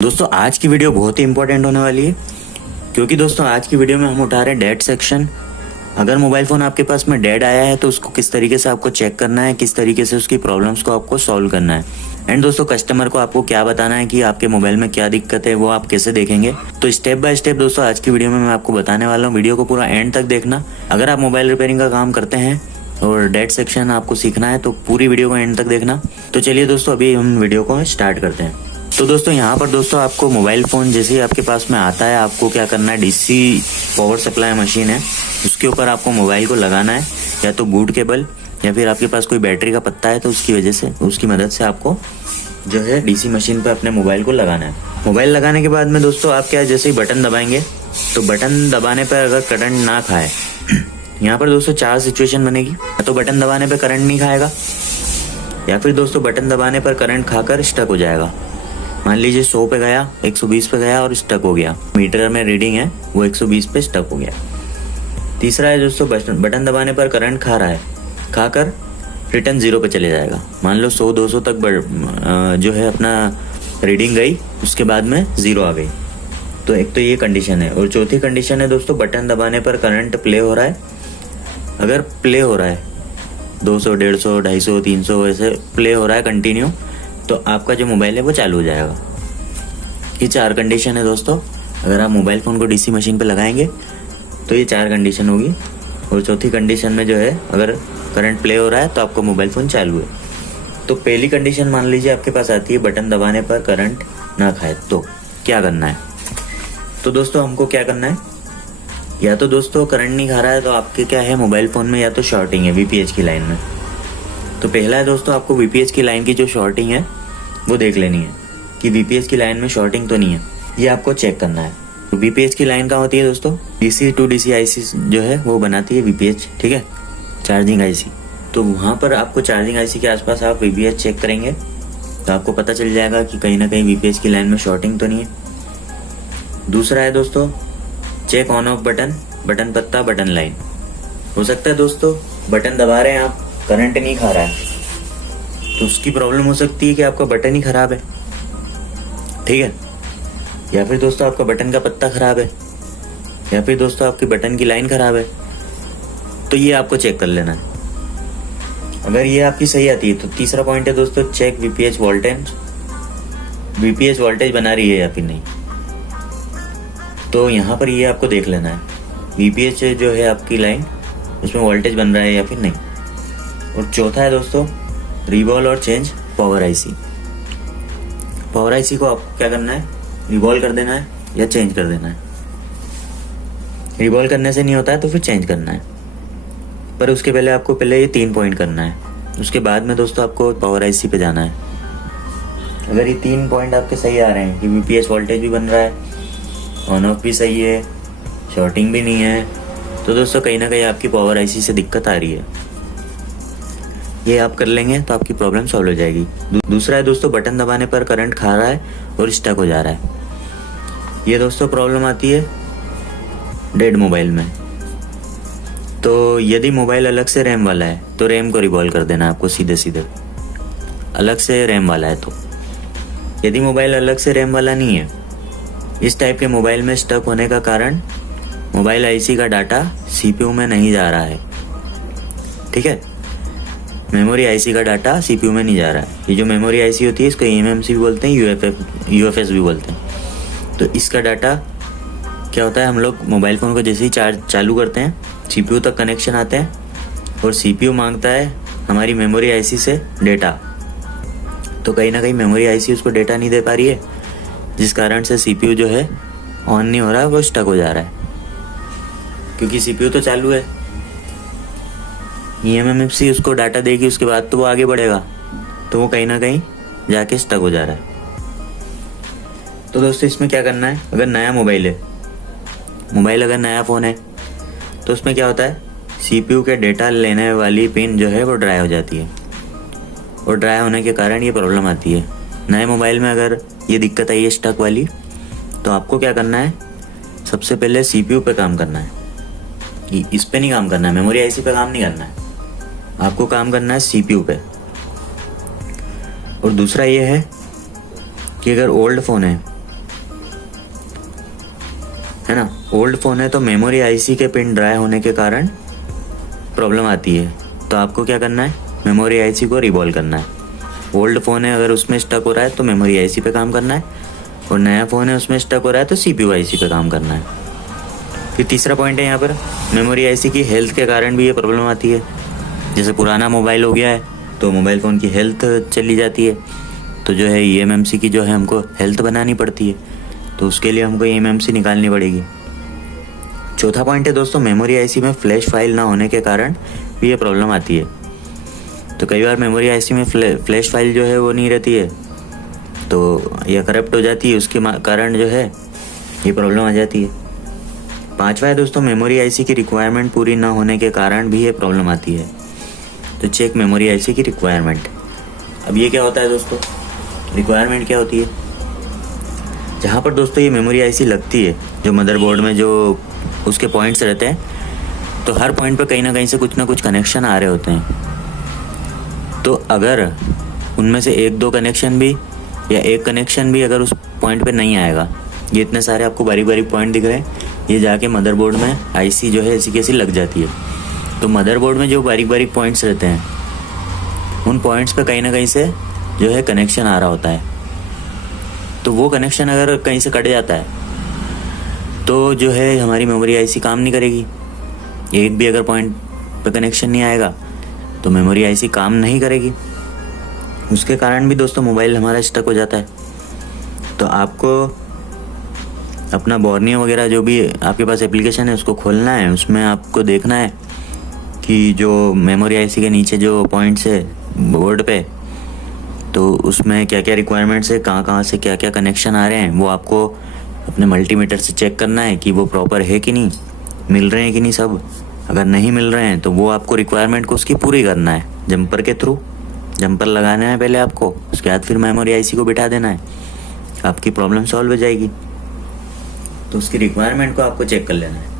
दोस्तों आज की वीडियो बहुत ही इंपॉर्टेंट होने वाली है, क्योंकि दोस्तों आज की वीडियो में हम उठा रहे हैं डेड सेक्शन। अगर मोबाइल फ़ोन आपके पास में डेड आया है तो उसको किस तरीके से आपको चेक करना है, किस तरीके से उसकी प्रॉब्लम्स को आपको सॉल्व करना है, एंड दोस्तों कस्टमर को आपको क्या बताना है कि आपके मोबाइल में क्या दिक्कत है, वो आप कैसे देखेंगे। तो स्टेप बाय स्टेप दोस्तों आज की वीडियो में मैं आपको बताने वाला हूँ। वीडियो को पूरा एंड तक देखना। अगर आप मोबाइल रिपेयरिंग का काम करते हैं और डेड सेक्शन आपको सीखना है तो पूरी वीडियो को एंड तक देखना। तो चलिए दोस्तों अभी हम वीडियो को स्टार्ट करते हैं। तो दोस्तों यहाँ पर दोस्तों आपको मोबाइल फ़ोन जैसे ही आपके पास में आता है, आपको क्या करना है, डीसी पावर सप्लाई मशीन है उसके ऊपर आपको मोबाइल को लगाना है, या तो बूट केबल या फिर आपके पास कोई बैटरी का पत्ता है तो उसकी वजह से, उसकी मदद से आपको जो है डीसी मशीन पे अपने मोबाइल को लगाना है। मोबाइल लगाने के बाद में दोस्तों आप क्या जैसे ही बटन दबाएंगे तो बटन दबाने पर अगर करंट ना खाए, यहाँ पर दोस्तों चार सिचुएशन बनेगी। या तो बटन दबाने पर करंट नहीं खाएगा, या फिर दोस्तों बटन दबाने पर करंट खाकर स्टक हो जाएगा। मान लीजिए 100 पे गया, 120 पे गया और स्टक हो गया, मीटर में रीडिंग है वो 120 पे स्टक हो गया। तीसरा है दोस्तों बटन दबाने पर करंट खा रहा है, खाकर रिटर्न 0 पे चले जाएगा। मान लो 100-200 तक जो है अपना रीडिंग गई, उसके बाद में 0 आ गई। तो एक तो ये कंडीशन है। और चौथी कंडीशन है दोस्तों बटन दबाने पर करंट प्ले हो रहा है। अगर प्ले हो रहा है 200, 150, 250, 300 ऐसे प्ले हो रहा है कंटिन्यू, तो आपका जो मोबाइल है वो चालू हो जाएगा। ये चार कंडीशन है दोस्तों। अगर आप मोबाइल फ़ोन को डीसी मशीन पे लगाएंगे तो ये चार कंडीशन होगी। और चौथी कंडीशन में जो है अगर करंट प्ले हो रहा है तो आपका मोबाइल फ़ोन चालू है। तो पहली कंडीशन मान लीजिए आपके पास आती है बटन दबाने पर करंट ना खाए, तो क्या करना है। तो दोस्तों हमको क्या करना है, या तो दोस्तों करंट नहीं खा रहा है तो आपके क्या है मोबाइल फ़ोन में या तो शॉर्टिंग है वीपीएच की लाइन में। तो पहला है दोस्तों आपको वीपीएच की लाइन की जो शॉर्टिंग है वो देख लेनी है कि वीपीएच की लाइन में शॉर्टिंग तो नहीं है, ये आपको चेक करना है। तो वीपीएच की लाइन कहाँ होती है दोस्तों, डीसी टू डीसी आईसी जो है वो बनाती है वीपीएच, ठीक है, चार्जिंग आईसी। तो वहाँ पर आपको चार्जिंग आईसी के आसपास आप वीपीएच चेक करेंगे तो आपको पता चल जाएगा कि कहीं ना कहीं वीपीएच की लाइन में शॉर्टिंग तो नहीं है। दूसरा है दोस्तों check on off button, button पत्ता, बटन लाइन। हो सकता है दोस्तों बटन दबा रहे हैं आप, करंट नहीं खा रहा है, तो उसकी प्रॉब्लम हो सकती है कि आपका बटन ही खराब है, ठीक है, या फिर दोस्तों आपका बटन का पत्ता खराब है, या फिर दोस्तों आपकी बटन की लाइन खराब है। तो ये आपको चेक कर लेना है। अगर ये आपकी सही आती है तो तीसरा पॉइंट है दोस्तों check VPH voltage, VPH voltage बना रही है या फिर नहीं। तो यहाँ पर ये आपको देख लेना है वीपीएच जो है आपकी लाइन उसमें वोल्टेज बन रहा है या फिर नहीं। और चौथा है दोस्तों रिवॉल्व और change power IC. Power IC को आपको क्या करना है, रिवॉल्व कर देना है या चेंज कर देना है। रिवॉल्व करने से नहीं होता है तो फिर चेंज करना है, पर उसके पहले आपको पहले ये 3 पॉइंट करना है। उसके बाद में दोस्तों आपको पावर आईसी पे जाना है। अगर ये 3 पॉइंट आपके सही आ रहे हैं कि वीपीएच वोल्टेज भी बन रहा है, ऑन ऑफ भी सही है, शॉर्टिंग भी नहीं है, तो दोस्तों कहीं ना कहीं आपकी पावर आईसी से दिक्कत आ रही है। ये आप कर लेंगे तो आपकी प्रॉब्लम सॉल्व हो जाएगी। दूसरा है दोस्तों बटन दबाने पर करंट खा रहा है और स्टक हो जा रहा है। ये दोस्तों प्रॉब्लम आती है डेड मोबाइल में। तो यदि मोबाइल अलग से रैम वाला है तो रैम को रिवॉल्व कर देना है आपको सीधे सीधे, अलग से रैम वाला है तो। यदि मोबाइल अलग से रैम वाला नहीं है, इस टाइप के मोबाइल में स्टक होने का कारण मोबाइल आईसी का डाटा सीपीयू में नहीं जा रहा है, ठीक है, मेमोरी आईसी का डाटा सीपीयू में नहीं जा रहा है। ये जो मेमोरी आईसी होती है इसको एमएमसी भी बोलते हैं, यूएफएस भी बोलते हैं। तो इसका डाटा क्या होता है, हम लोग मोबाइल फ़ोन को जैसे ही चार्ज चालू करते हैं सीपीयू तक कनेक्शन आते हैं और सीपीयू मांगता है हमारी मेमोरी आईसी से डेटा। तो कहीं ना कहीं मेमोरी आईसी उसको डेटा नहीं दे पा रही है, जिस कारण से सीपीयू जो है ऑन नहीं हो रहा है, वो स्टक हो जा रहा है। क्योंकि सीपीयू तो चालू है, एमएमसी उसको डाटा देगी, उसके बाद तो वो आगे बढ़ेगा, तो वो कहीं ना कहीं जाके स्टक हो जा रहा है। तो दोस्तों इसमें क्या करना है, अगर नया मोबाइल है, मोबाइल अगर नया फ़ोन है तो उसमें क्या होता है, सीपीयू के डेटा लेने वाली पिन जो है वो ड्राई हो जाती है, और ड्राई होने के कारण ये प्रॉब्लम आती है। नए मोबाइल में अगर ये दिक्कत आई है स्टक वाली, तो आपको क्या करना है, सबसे पहले सीपीयू पे काम करना है, इस पे नहीं काम करना है, मेमोरी आईसी पे काम नहीं करना है, आपको काम करना है सीपीयू पे। और दूसरा ये है कि अगर ओल्ड फ़ोन है है ना। ओल्ड फ़ोन है तो मेमोरी आईसी के पिन ड्राई होने के कारण प्रॉब्लम आती है। तो आपको क्या करना है, मेमोरी आईसी को रिवॉल्व करना है। ओल्ड फ़ोन है अगर उसमें स्टक हो रहा है तो मेमोरी आईसी पे काम करना है, और नया फ़ोन है उसमें स्टक हो रहा है तो सीपीयू आईसी पे काम करना है। फिर तीसरा पॉइंट है यहाँ पर, मेमोरी आईसी की हेल्थ के कारण भी ये प्रॉब्लम आती है। जैसे पुराना मोबाइल हो गया है तो मोबाइल फ़ोन की हेल्थ चली जाती है, तो जो है ईएमएमसी की जो है हमको हेल्थ बनानी पड़ती है, तो उसके लिए हमको ईएमएमसी निकालनी पड़ेगी। चौथा पॉइंट है दोस्तों, मेमोरी आईसी में फ्लैश फाइल ना होने के कारण भी ये प्रॉब्लम आती है। तो कई बार मेमोरी आईसी में फ्लैश फाइल जो है वो नहीं रहती है, तो यह करप्ट हो जाती है, उसके कारण जो है ये प्रॉब्लम आ जाती है। पांचवा है दोस्तों, मेमोरी आईसी की रिक्वायरमेंट पूरी ना होने के कारण भी ये प्रॉब्लम आती है। तो चेक मेमोरी आईसी की रिक्वायरमेंट। अब ये क्या होता है दोस्तों, रिक्वायरमेंट क्या होती है, जहाँ पर दोस्तों ये मेमोरी आईसी लगती है, जो मदरबोर्ड में जो उसके पॉइंट्स रहते हैं, तो हर पॉइंट पर कहीं ना कहीं से कुछ ना कुछ कनेक्शन आ रहे होते हैं। तो अगर उनमें से एक दो कनेक्शन भी या एक कनेक्शन भी अगर उस पॉइंट पे नहीं आएगा, ये इतने सारे आपको बारीक बारीक पॉइंट दिख रहे हैं, ये जाके मदरबोर्ड में आईसी जो है ऐसी कैसी लग जाती है। तो मदरबोर्ड में जो बारीक बारीक पॉइंट्स रहते हैं, उन पॉइंट्स पे कहीं ना कहीं से जो है कनेक्शन आ रहा होता है। तो वो कनेक्शन अगर कहीं से कट जाता है तो जो है हमारी मेमोरी आईसी काम नहीं करेगी। एक भी अगर पॉइंट पे कनेक्शन नहीं आएगा तो मेमोरी आईसी काम नहीं करेगी। उसके कारण भी दोस्तों मोबाइल हमारा स्टक हो जाता है। तो आपको अपना बोर्नियो वगैरह जो भी आपके पास एप्लीकेशन है उसको खोलना है, उसमें आपको देखना है कि जो मेमोरी आईसी के नीचे जो पॉइंट्स है बोर्ड पे, तो उसमें क्या क्या रिक्वायरमेंट्स है, कहाँ कहाँ से क्या क्या कनेक्शन आ रहे हैं, वो आपको अपने मल्टीमीटर से चेक करना है कि वो प्रॉपर है कि नहीं, मिल रहे हैं कि नहीं सब। अगर नहीं मिल रहे हैं तो वो आपको रिक्वायरमेंट को उसकी पूरी करना है जंपर के थ्रू। जंपर लगाना है पहले आपको, उसके बाद फिर मेमोरी आईसी को बिठा देना है, आपकी प्रॉब्लम सॉल्व हो जाएगी। तो उसकी रिक्वायरमेंट को आपको चेक कर लेना है।